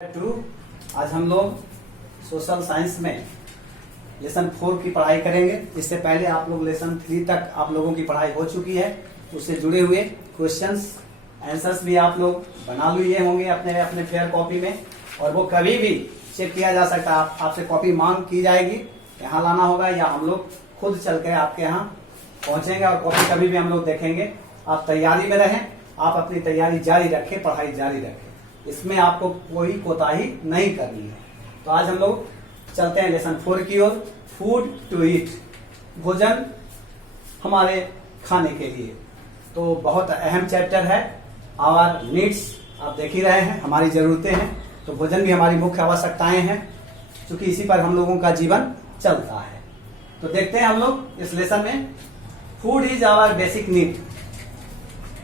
आज हम लोग सोशल साइंस में लेसन 4 की पढ़ाई करेंगे। इससे पहले आप लोग लेसन 3 तक आप लोगों की पढ़ाई हो चुकी है। उससे जुड़े हुए क्वेश्चंस आंसर्स भी आप लोग बना लिए होंगे अपने अपने फेयर कॉपी में, और वो कभी भी चेक किया जा सकता है। आपसे कॉपी मांग की जाएगी, यहाँ लाना होगा, या हम लोग खुद चल कर आपके यहाँ पहुंचेंगे और कॉपी कभी भी हम लोग देखेंगे। आप तैयारी में रहें, आप अपनी तैयारी जारी रखें, पढ़ाई जारी रखें, इसमें आपको कोई कोताही नहीं करनी है। तो आज हम लोग चलते हैं लेसन 4 की ओर। फूड टू ईट, भोजन हमारे खाने के लिए। तो बहुत अहम चैप्टर है। आवर नीड्स आप देख ही रहे हैं, हमारी जरूरतें हैं। तो भोजन भी हमारी मुख्य आवश्यकताएं हैं, क्योंकि इसी पर हम लोगों का जीवन चलता है। तो देखते हैं हम लोग इस लेसन में। Food is our basic need,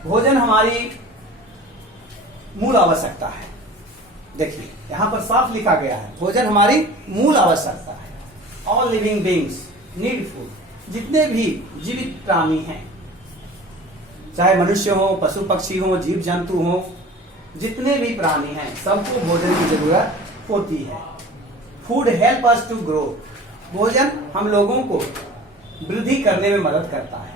भोजन हमारी मूल आवश्यकता है। देखिए यहां पर साफ लिखा गया है, भोजन हमारी मूल आवश्यकता है। All living beings need food, जितने भी जीवित प्राणी हैं, चाहे मनुष्य हो, पशु पक्षी हो, जीव जंतु हो, जितने भी प्राणी हैं, सबको भोजन की जरूरत होती है। Food help us to grow, भोजन हम लोगों को वृद्धि करने में मदद करता है।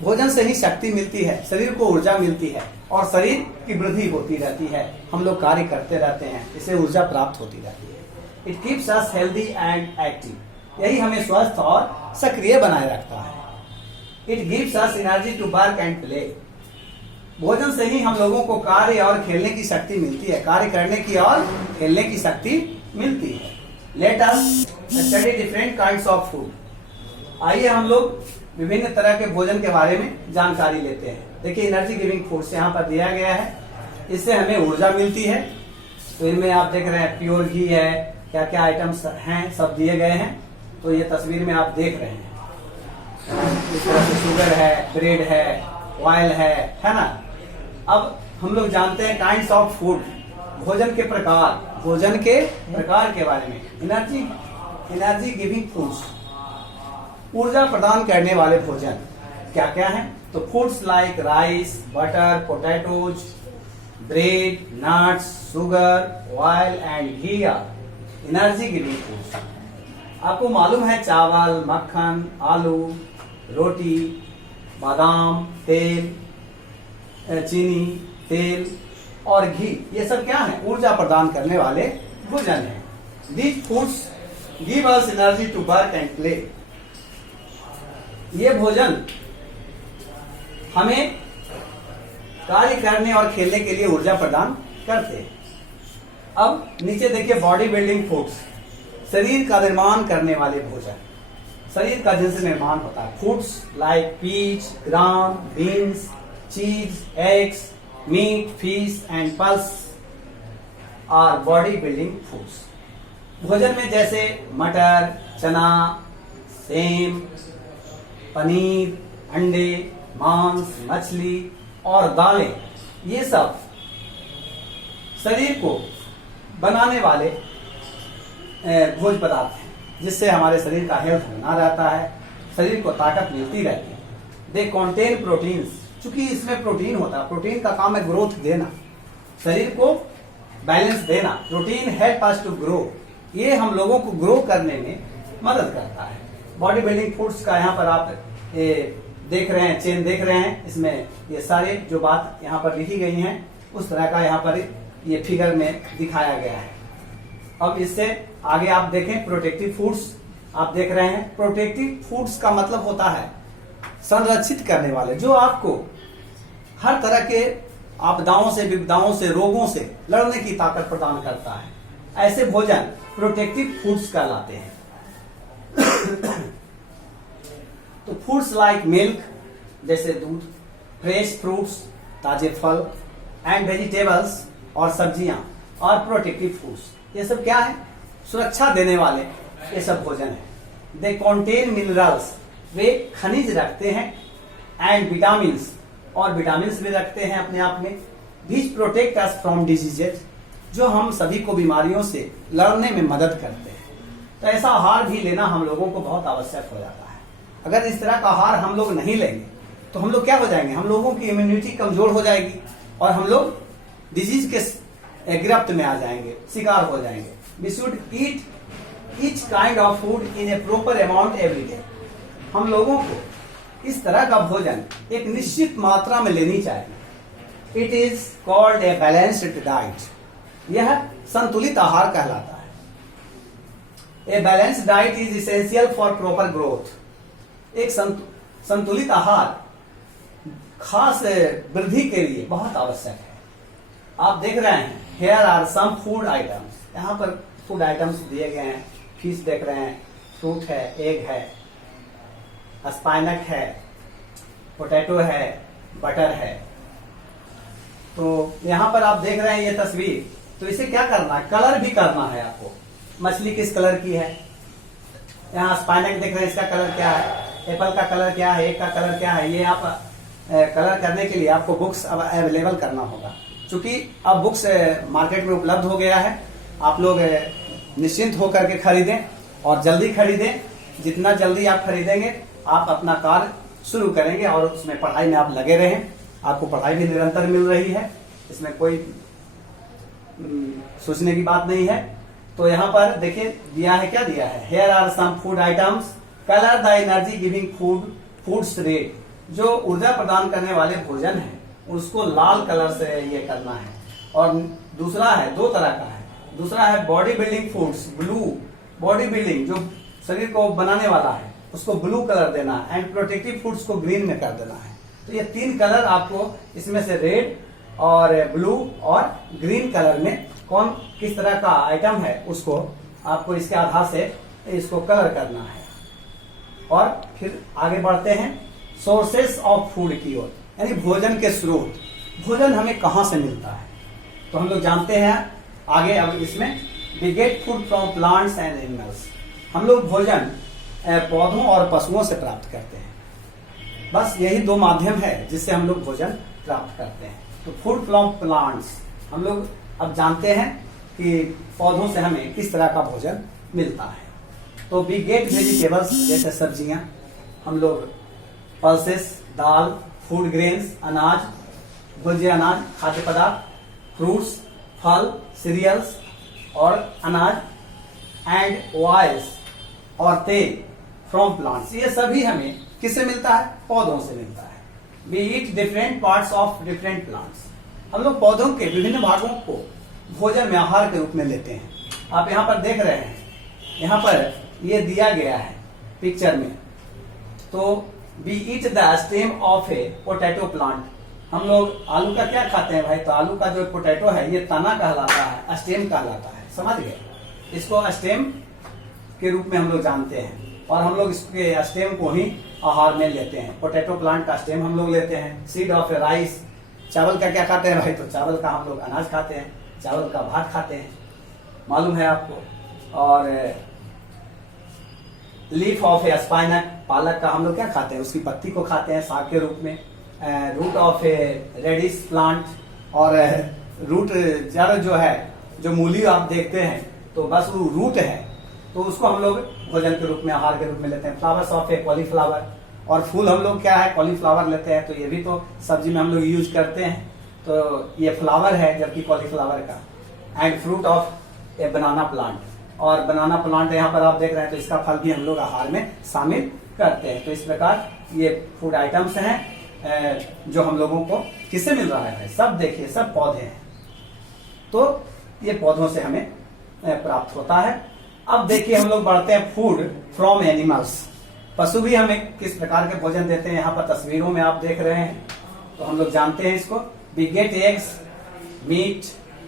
भोजन से ही शक्ति मिलती है, शरीर को ऊर्जा मिलती है, और शरीर की वृद्धि होती रहती है। हम लोग कार्य करते रहते हैं, इससे ऊर्जा प्राप्त होती रहती है। It keeps us healthy and active, यही हमें स्वस्थ और सक्रिय बनाए रखता है। It gives us energy to work and play, भोजन से ही हम लोगों को कार्य और खेलने की शक्ति मिलती है, कार्य करने की और खेलने की शक्ति मिलती है। Let us study different kinds of food, आइए हम लोग विभिन्न तरह के भोजन के बारे में जानकारी लेते हैं। देखिए एनर्जी गिविंग फूड्स यहाँ पर दिया गया है, इससे हमें ऊर्जा मिलती है। तो इनमें आप देख रहे हैं प्योर घी है, क्या क्या आइटम्स हैं सब दिए गए हैं। तो ये तस्वीर में आप देख रहे हैं, इस तरह से शुगर है, ब्रेड है, ऑयल है ना। अब हम लोग जानते हैं काइंड्स ऑफ फूड, भोजन के प्रकार, भोजन के प्रकार के बारे में। एनर्जी गिविंग फूड्स, ऊर्जा प्रदान करने वाले भोजन क्या क्या हैं? तो foods like rice, butter, potatoes, bread, nuts, sugar, oil and ghee are energy giving foods. आपको मालूम है चावल, मक्खन, आलू, रोटी, बादाम, तेल, चीनी, तेल और घी, ये सब क्या है? ऊर्जा प्रदान करने वाले भोजन हैं। These foods give us energy to work and play, ये भोजन हमें कार्य करने और खेलने के लिए ऊर्जा प्रदान करते हैं। अब नीचे देखिए बॉडी बिल्डिंग फूड्स, शरीर का निर्माण करने वाले भोजन, शरीर का जिनसे निर्माण होता है। Foods like peach, gram, beans, cheese, eggs, meat, fish and pulse are body building foods. भोजन में जैसे मटर, चना, सेम, पनीर, अंडे, मांस, मछली और दालें, ये सब शरीर को बनाने वाले भोज्य पदार्थ हैं, जिससे हमारे शरीर का हेल्थ बना रहता है, शरीर को ताकत मिलती रहती है। दे कॉन्टेन प्रोटीन्स, चूंकि इसमें प्रोटीन होता है, प्रोटीन का काम है ग्रोथ देना, शरीर को बैलेंस देना। Protein help us to grow, ये हम लोगों को ग्रो करने में मदद करता है। बॉडी बिल्डिंग फूड्स का यहाँ पर आप देख रहे हैं, चेन देख रहे हैं, इसमें ये सारे जो बात यहाँ पर लिखी गई हैं उस तरह का यहाँ पर ये फिगर में दिखाया गया है। अब इससे आगे आप देखें प्रोटेक्टिव फूड्स, आप देख रहे हैं। प्रोटेक्टिव फूड्स का मतलब होता है संरक्षित करने वाले, जो आपको हर तरह के आपदाओं से, विपदाओं से, रोगों से लड़ने की ताकत प्रदान करता है। ऐसे भोजन प्रोटेक्टिव फूड्स कहलाते हैं। तो फूड्स लाइक मिल्क, जैसे दूध, फ्रेश फ्रूट्स, ताजे फल एंड वेजिटेबल्स और सब्जियां, और प्रोटेक्टिव फूड्स, ये सब क्या है? सुरक्षा देने वाले ये सब भोजन है। दे कॉन्टेन मिनरल्स, वे खनिज रखते हैं, एंड विटामिन्स, और विटामिन्स भी रखते हैं अपने आप में। These protect us from diseases, जो हम सभी को बीमारियों से लड़ने में मदद करते हैं। तो ऐसा आहार भी लेना हम लोगों को बहुत आवश्यक हो जाता है। अगर इस तरह का आहार हम लोग नहीं लेंगे तो हम लोग क्या हो जाएंगे? हम लोगों की इम्यूनिटी कमजोर हो जाएगी, और हम लोग डिजीज के गिरफ्त में आ जाएंगे, शिकार हो जाएंगे। We should eat each kind of food in a proper amount every day. हम लोगों को इस तरह का भोजन एक निश्चित मात्रा में लेनी चाहिए। It is called a balanced diet. यह संतुलित आहार कहलाता है। A balanced diet is essential for proper growth. एक संतुलित आहार खास वृद्धि के लिए बहुत आवश्यक है। आप देख रहे हैं, here are some food items. यहाँ पर फूड आइटम्स दिए गए हैं। फिश देख रहे हैं, फ्रूट है, एग है, स्पाइनक है, पोटैटो है, बटर है। तो यहाँ पर आप देख रहे हैं ये तस्वीर, तो इसे क्या करना है, कलर भी करना है आपको। मछली किस कलर की है, यहाँ स्पाइनक देख रहे हैं, इसका कलर क्या है, एप्पल का कलर क्या है, एग का कलर क्या है। ये आप कलर करने के लिए आपको बुक्स अब अवेलेबल करना होगा। क्योंकि अब बुक्स मार्केट में उपलब्ध हो गया है। आप लोग निश्चिंत होकर के खरीदें और जल्दी खरीदें। जितना जल्दी आप खरीदेंगे आप अपना कार्य शुरू करेंगे और उसमें पढ़ाई में आप लगे रहें। आपको पढ़ाई भी निरंतर मिल रही है, इसमें कोई सोचने की बात नहीं है। तो यहाँ पर देखिए दिया है, क्या दिया है, here are some food items, colour the energy giving foods red. जो ऊर्जा प्रदान करने वाले भोजन है उसको लाल कलर से ये करना है। और दूसरा है, दो तरह का है, दूसरा है body building foods, blue. Body building जो शरीर को बनाने वाला है उसको ब्लू कलर देना है, एंड प्रोटेक्टिव फूड्स को ग्रीन में कर देना है। तो ये तीन कलर आपको इसमें से रेड और ब्लू और ग्रीन कलर में कौन किस तरह का आइटम है उसको आपको इसके आधार से इसको कलर करना है। और फिर आगे बढ़ते हैं सोर्सेस ऑफ फूड की ओर, यानी भोजन के स्रोत। भोजन हमें कहां से मिलता है, तो हम लोग जानते हैं आगे। अब इसमें we get food from plants and animals. हम लोग भोजन पौधों और पशुओं से प्राप्त करते हैं। बस यही दो माध्यम है जिससे हम लोग भोजन प्राप्त करते हैं। तो फूड फ्रॉम प्लांट्स, हम लोग अब जानते हैं कि पौधों से हमें किस तरह का भोजन मिलता है। तो वी गेट वेजिटेबल्स, जैसे सब्जियां, हम लोग पल्सेस, दाल, फूड ग्रेन्स, अनाज, भुज्य अनाज, खाद्य पदार्थ, फ्रूट्स, फल, सीरियल्स और अनाज, एंड ऑयल्स और तेल फ्रॉम प्लांट्स। ये सभी हमें किससे मिलता है, पौधों से मिलता है। We eat different parts of different plants. हम लोग पौधों के विभिन्न भागों को भोजन में आहार के रूप में लेते हैं। आप यहाँ पर देख रहे हैं, यहाँ पर ये दिया गया है पिक्चर में। तो we eat the stem of a potato plant. हम लोग आलू का क्या खाते हैं भाई, तो आलू का जो पोटैटो है ये तना कहलाता है, स्टेम कहलाता है, समझ गए। इसको स्टेम के रूप में हम लोग जानते हैं और हम लोग इसके स्टेम को ही आहार में लेते हैं। पोटैटो प्लांट का स्टेम हम लोग लेते हैं। सीड ऑफ ए राइस, चावल का क्या खाते हैं भाई, तो चावल का हम लोग अनाज खाते हैं, चावल का भात खाते हैं, मालूम है आपको। और लीफ ऑफ ए स्पाइनक, पालक का हम लोग क्या खाते हैं, उसकी पत्ती को खाते हैं साग के रूप में। Root of a radish plant, और रूट जड़ जो है, जो मूली आप देखते हैं तो बस वो रूट है, तो उसको हम लोग भोजन के रूप में, आहार के रूप में लेते हैं। फ्लावर्स ऑफ ए कॉलीफ्लावर, और फूल हम लोग क्या है, कॉलीफ्लावर लेते हैं, तो ये भी तो सब्जी में हम लोग यूज करते हैं, तो ये फ्लावर है जबकि कॉलीफ्लावर का। And fruit of A banana plant, और बनाना प्लांट यहाँ पर आप देख रहे हैं, तो इसका फल भी हम लोग आहार में शामिल करते हैं। तो इस प्रकार ये फूड आइटम्स हैं जो हम लोगों को किससे मिल रहा है, सब देखिए सब पौधे हैं, तो ये पौधों से हमें प्राप्त होता है। अब देखिए हम लोग बढ़ते हैं फूड फ्रॉम एनिमल्स। पशु भी हमें किस प्रकार के भोजन देते हैं, यहाँ पर तस्वीरों में आप देख रहे हैं, तो हम लोग जानते हैं इसको। We get eggs, meat,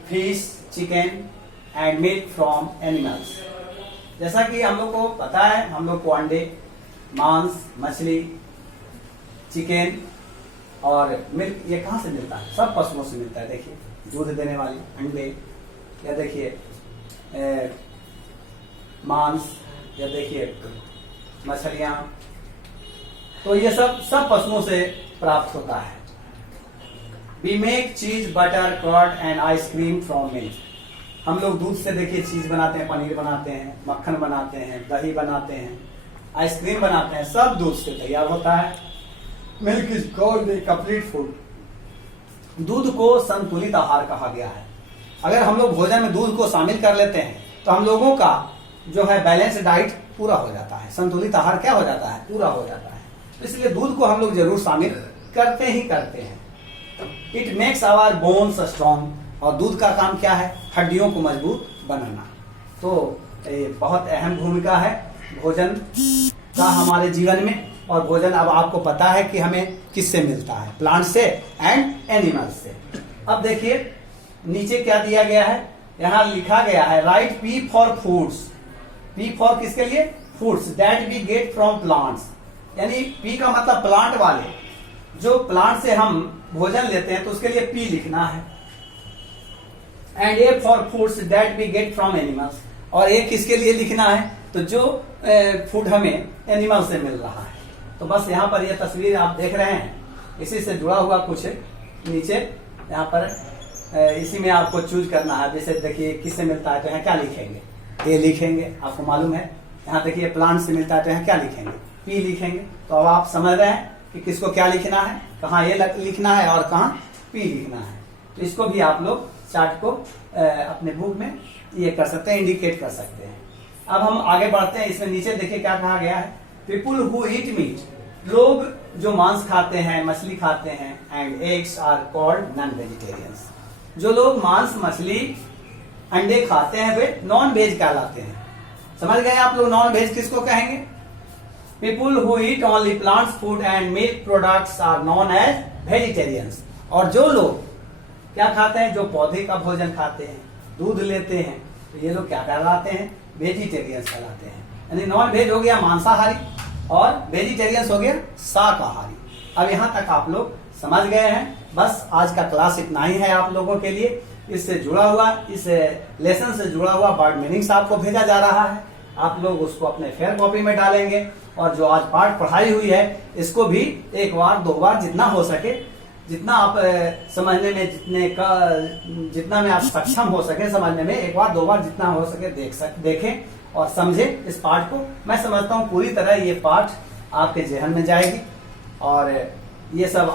fish, chicken and meat from animals. जैसा कि हम लोग को पता है, हम लोग को अंडे, मांस, मछली, चिकन और मिल्क ये कहाँ से मिलता है, सब पशुओं से मिलता है। देखिए दूध देने वाले अंडे, या देखिए मांस, या देखिए मछलियां, तो ये सब पशुओं से प्राप्त होता है। We make cheese, butter, curd and ice cream from milk. हम लोग दूध से देखिए चीज बनाते हैं, पनीर बनाते हैं, मक्खन बनाते हैं, दही बनाते हैं, आइसक्रीम बनाते हैं, सब दूध से तैयार होता है। Milk is called a complete food. दूध को संतुलित आहार कहा गया है। अगर हम लोग भोजन में दूध को शामिल कर लेते हैं तो हम लोगों का जो है बैलेंस डाइट पूरा हो जाता है, संतुलित आहार क्या हो जाता है, पूरा हो जाता है। इसलिए दूध को हम लोग जरूर शामिल करते ही करते हैं। It makes our bones strong, और दूध का काम क्या है, हड्डियों को मजबूत बनाना। तो ये बहुत अहम भूमिका है भोजन का हमारे जीवन में। और भोजन अब आपको पता है कि हमें किससे मिलता है, प्लांट से एंड एनिमल से। अब देखिए नीचे क्या दिया गया है, यहाँ लिखा गया है write P for foods. P for किसके लिए, foods that we get from plants, यानी पी का मतलब प्लांट वाले, जो प्लांट से हम भोजन लेते हैं तो उसके लिए पी लिखना है। And A for foods that we get from animals, और ए किसके लिए लिखना है, तो जो फूड हमें एनिमल से मिल रहा है। तो बस यहाँ पर ये तस्वीर आप देख रहे हैं, इसी से जुड़ा हुआ कुछ नीचे यहाँ पर इसी में आपको चूज करना है। जैसे देखिए किससे मिलता है तो यहाँ क्या लिखेंगे, ए लिखेंगे, आपको मालूम है। यहाँ देखिए प्लांट से मिलता है तो यहाँ क्या लिखेंगे, पी लिखेंगे। तो अब आप समझ रहे हैं कि किसको क्या लिखना है, कहाँ ए लिखना है और कहाँ पी लिखना है। तो इसको भी आप लोग चार्ट को अपने बुक में ये कर सकते हैं, इंडिकेट कर सकते हैं। अब हम आगे बढ़ते हैं, इसमें नीचे देखिए क्या कहा गया है, पीपुल हु ईट मीट, लोग जो मांस खाते हैं, मछली खाते हैं, and eggs are called non vegetarians, जो लोग मांस मछली अंडे खाते हैं वे नॉन वेज कहलाते हैं। समझ गए आप लोग नॉन वेज किसको कहेंगे, people who eat only plants food and milk products are known as vegetarians, और जो लोग क्या खाते हैं, जो पौधे का भोजन खाते हैं, दूध लेते हैं, तो ये लोग क्या कहलाते हैं, वेजिटेरियंस कहलाते हैं। यानी नॉन वेज हो गया मांसाहारी और वेजिटेरियंस हो गया शाकाहारी। अब यहाँ तक आप लोग समझ गए हैं। बस आज का क्लास इतना ही है आप लोगों के लिए। इससे जुड़ा हुआ, इस लेसन से जुड़ा हुआ वर्ड मीनिंग्स आपको भेजा जा रहा है, आप लोग उसको अपने फेयर कॉपी में डालेंगे। और जो आज पाठ पढ़ाई हुई है इसको भी एक बार दो बार जितना हो सके, जितना आप समझने में जितना में आप सक्षम हो सके समझने में, एक बार दो बार जितना हो सके देखें और समझें इस पाठ को। मैं समझता हूँ पूरी तरह ये पाठ आपके जहन में जाएगी। और ये सब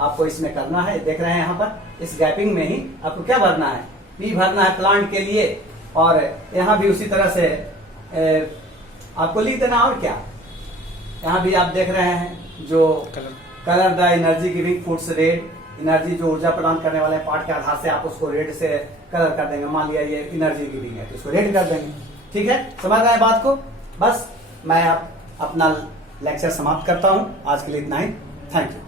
आपको इसमें करना है। देख रहे हैं यहाँ पर इस गैपिंग में ही आपको क्या भरना है, पी भरना है प्लांट के लिए, और यहाँ भी उसी तरह से आपको लिख देना। और क्या यहाँ भी आप देख रहे हैं जो colour the energy giving foods red, energy जो ऊर्जा प्रदान करने वाले पार्ट के आधार से आप उसको रेड से कलर कर देंगे। मान लिया ये एनर्जी गिविंग है तो इसको रेड कर देंगे। ठीक है, समझ रहे हैं बात को। बस मैं अपना लेक्चर समाप्त करता हूं। आज के लिए इतना ही। Thank you.